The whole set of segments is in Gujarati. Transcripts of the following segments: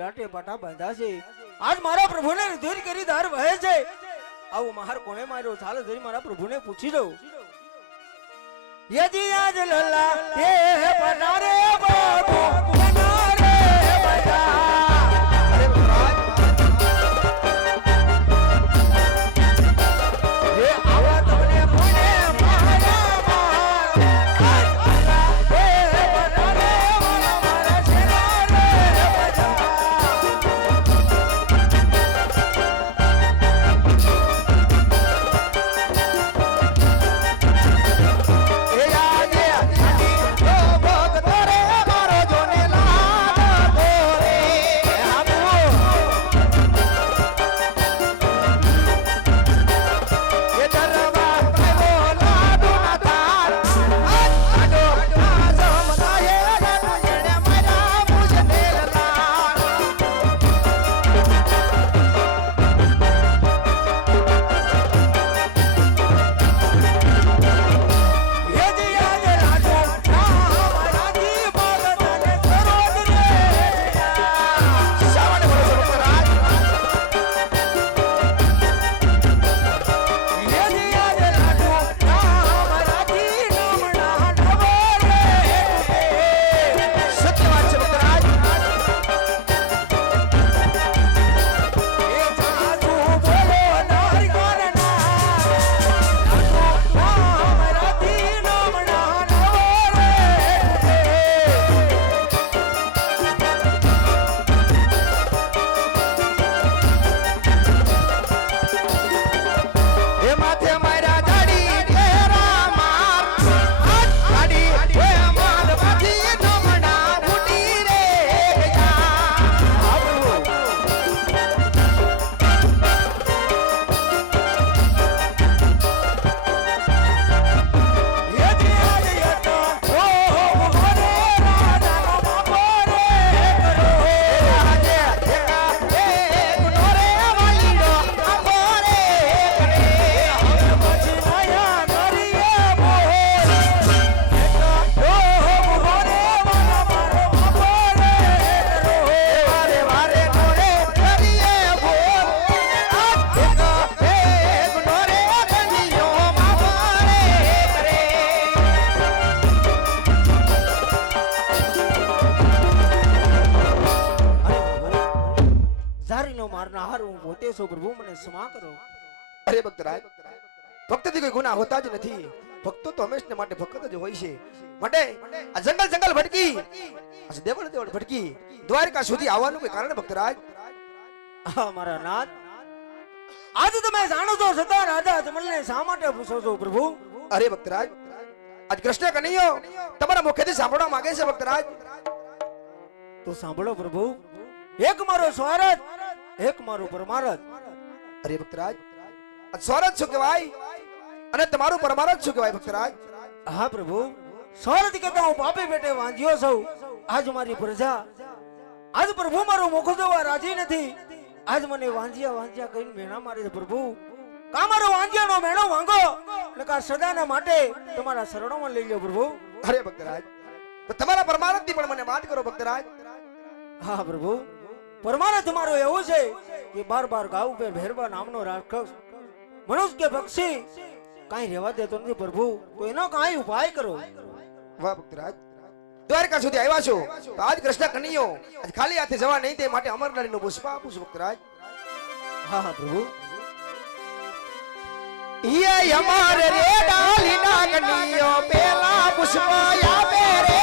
લાટે પાટા બાંધા છે આજ મારા પ્રભુને રુધિર કરી ધાર વહે છે આવું મહાર કોને માર્યો ચાલો જરી મારા પ્રભુને પૂછી દઉં યદી આજ લલ્લા એ પનારે બાબુ પનારે બજા અરે ભક્તરાજ ભક્તથી કોઈ ગુનાહ હોતા જ નથી. ભક્તો તો હંમેશને માટે ભક્ત જ હોય છે. માટે આ જંગલ ભટકી, આ દેવળ ભટકી દ્વારકા સુધી આવવાનું કોઈ કારણ ભક્તરાજ? હા મારા નાથ, આજ તમે જાણો છો છતાં રાજા અજમલને શા માટે પૂછો છો પ્રભુ? અરે ભક્તરાજ, આજ કૃષ્ણ કનૈયો તમારા મુખેથી સાંભળવા માંગે છે ભક્તરાજ. તો સાંભળો પ્રભુ. એક મારો સ્વાર્થ, એક મારો પરમાર્થ. અરે ભક્તરાજ, આ સ્વાર્થ શું કહેવાય અને તમારું પરમાર્થ શું કહેવાય ભક્તરાજ? હા પ્રભુ, સ્વાર્થ કહેતા હું પાપી પેટે વાંધ્યો છું. આજ મારી પ્રજા, આજ પ્રભુ મારું મુખ જોવા રાજી નથી. આજ મને વાંજિયા કહીને મેણા મારે છે પ્રભુ. કા મારો વાંજિયાનો મેણો વાંગો ને કા સદાના માટે તમારા શરણોમાં લઈ લો પ્રભુ. અરે ભક્તરાજ, તો તમારા પરમાર્થથી પણ મને વાત કરો ભક્તરાજ. હા પ્રભુ, પરમાર્થ મારો એવો છે કે બાર ગાવ ઉપર ભેરવા નામનો રાક્ષસ મનુષ્ય કે પક્ષી કાંઈ રહેવા દેતો નથી પ્રભુ. તો એનો કાંઈ ઉપાય કરો. વાહ ભક્તરાજ, દ્વારકા સુધી આવ્યા છો તો આજ કૃષ્ણ કનૈયો આજ ખાલી હાથે જવા નહીં તે માટે અમરનારીનું પુષ્પ આપું છું ભક્તરાજ. હા હા પ્રભુ. યે અમારે રે ડાલીના કનૈયો પેલા પુષ્પ આપે રે.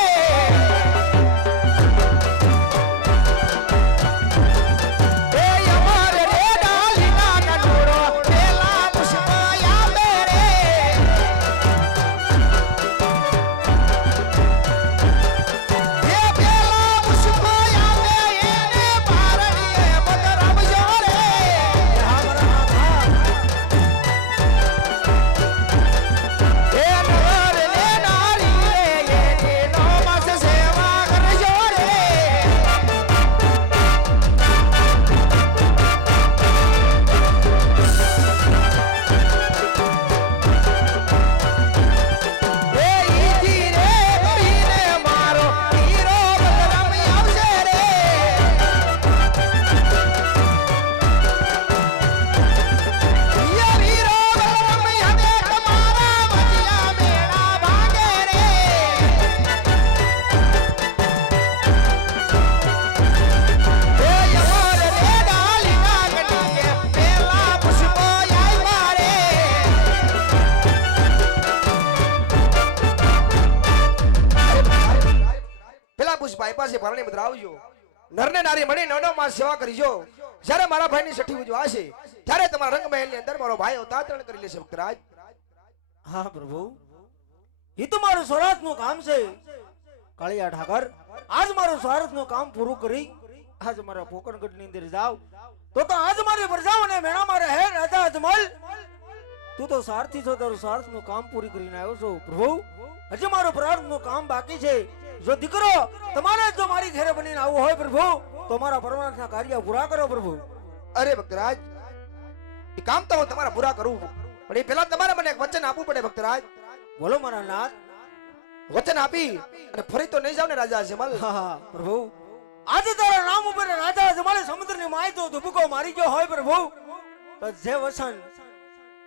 નરને નારી મળી નવનવ માસ સેવા કરીજો. જ્યારે મારા ભાઈની છઠ્ઠી ઉજવાશે ત્યારે તમારા રંગમહેલ ની અંદર મારો ભાઈ અવતારણ કરી લેશે ભક્તરાજ. હા પ્રભુ, એ તો મારું સ્વરાજનું કામ છે. કાળિયા ઠાકર, આજ મારું સ્વરાજનું કામ પૂરું કરી આજ મારા પોકણગઢ ની અંદર જાવ તો આજ મારી પ્રજાઓને મેણા મારે હે રાજા અજમલ. તું તો સારથી છો, તારું સ્વાર્થનું કામ પૂરી કરીને આવ્યો છો પ્રભુ. હજી મારું પ્રાર્થનું કામ બાકી છે. જો દીકરો તમારે જો મારી ઘરે બનીને આવવું હોય પ્રભુ તો મારા પરમાર્થના કાર્ય પૂરા કરો પ્રભુ. અરે ભક્તરાજ, એ કામ તો હું તમારા પૂરા કરું, પણ એ પહેલા તમારે મને એક વચન આપવું પડે ભક્તરાજ. બોલો મારા નાથ. વચન આપી અને ફરી તો નહીં જાવ ને રાજા અજમલ? હા હા પ્રભુ, આજે તારા નામ ઉપર રાજા અજમલે સમુદ્રની માય તો ધુબકો મારી ગયો હોય પ્રભુ, તો જે વચન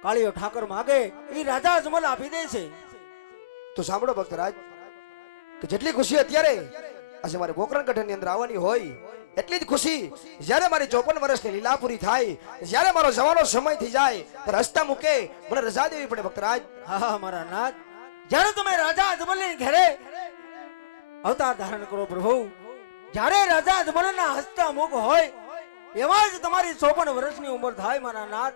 કાળિયો ઠાકર માગે એ રાજા અજમલ આપી દે છે. તો સાંભળો ભક્તરાજ, કે જેટલી ખુશી અત્યારે આજે મારે પોકરણગઢ ની અંદર આવવાની હોય એટલી જ ખુશી જ્યારે મારી 54 વર્ષની લીલા પૂરી થાય, જ્યારે મારો જવાનો સમય થઈ જાય ત્યારે હસતા મુકે મને રજા દેવી પડે ભક્તરાજ. હા મારા નાથ, જ્યારે તમે રાજા અજમલની ઘરે અવતાર ધારણ કરો પ્રભુ, જ્યારે રાજા અજમલના હસતા મુખ હોય એવા જ તમારી 54 વર્ષની ઉંમર થાય મારા નાથ.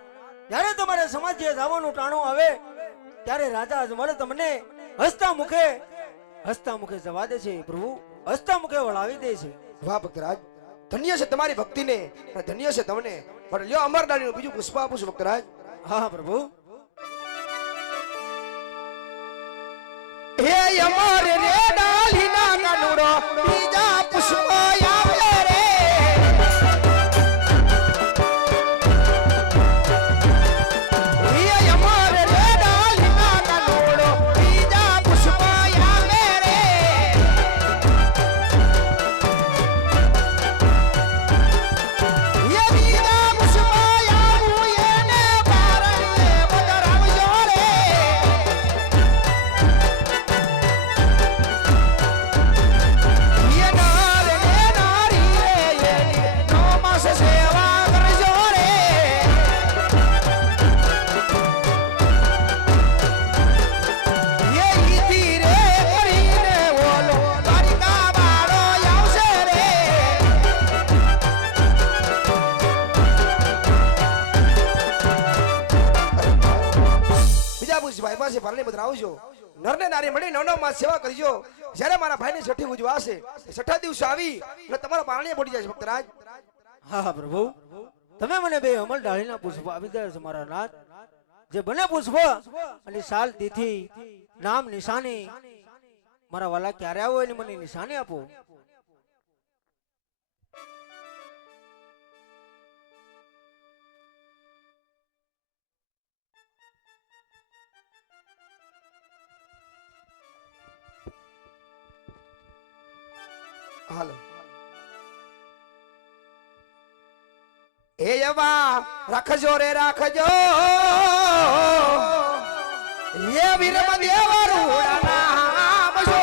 જ્યારે તમારે સમાજે જવાનું ટાણું આવે ત્યારે રાજા અજમલ તમને હસતા મુખે જવા દે છે પ્રભુ, હસતા મુખે વળાવી દે છે. વાહ ભક્તરાજ, ધન્ય છે તમારી ભક્તિને અને ધન્ય છે તમને. પણ લ્યો અમરદાણીનું બીજું પુષ્પ આપું છું ભક્તરાજ. હા પ્રભુ. હે અમર રે ડાલીના કાનુડો બીજા પુષ્પ આપે રે. Yeah. બાબુજીભાઈ પાસે પારણી પત્ર આવજો નરને નારી મળી નવ નવ માસ સેવા કરજો જ્યારે મારા ભાઈની છઠ્ઠી ઉજવાશે છઠ્ઠા દિવસે આવી એટલે તમારા પારણીએ પડી જાય છે ભક્તરાજ હા હા પ્રભુ તમે મને બે અમલ ડાળીના પુષ્પ આપી દે છે મારા નાથ જે બને પુષ્પ અને સાલ તિથિ નામ નિશાની મારા વાલા ક્યારે આવો એની મને નિશાની આપો હાલો એ એવા રાખજો રે રાખજો એ વીરમ દેવરું નામ જો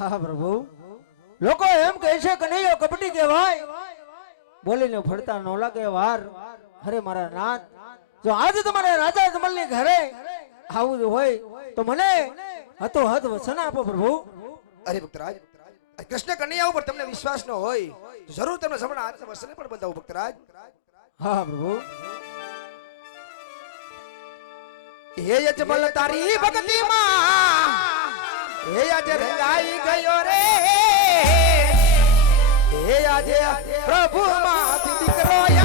હા પ્રભુ લોકો એમ કહે છે કે નહીં કપટી કહેવાય બોલીને ફરતા ન લાગે વાર અરે મારા નાથ જો આજે તમારે રાજા જમલની ઘરે આવું હોય તો મને હતો હદ વચન આપો પ્રભુ અરે ભક્તરાજ કૃષ્ણ કન્યા ઉપર તમને વિશ્વાસ ન હોય તો જરૂર તમને સમણા હાથ વસને પણ બંધાવું ભક્તરાજ હા પ્રભુ હે યજમલ તારી ભક્તિમાં હે આજે રંગાઈ ગયો રે હે આજે પ્રભુ માંથી દીકરો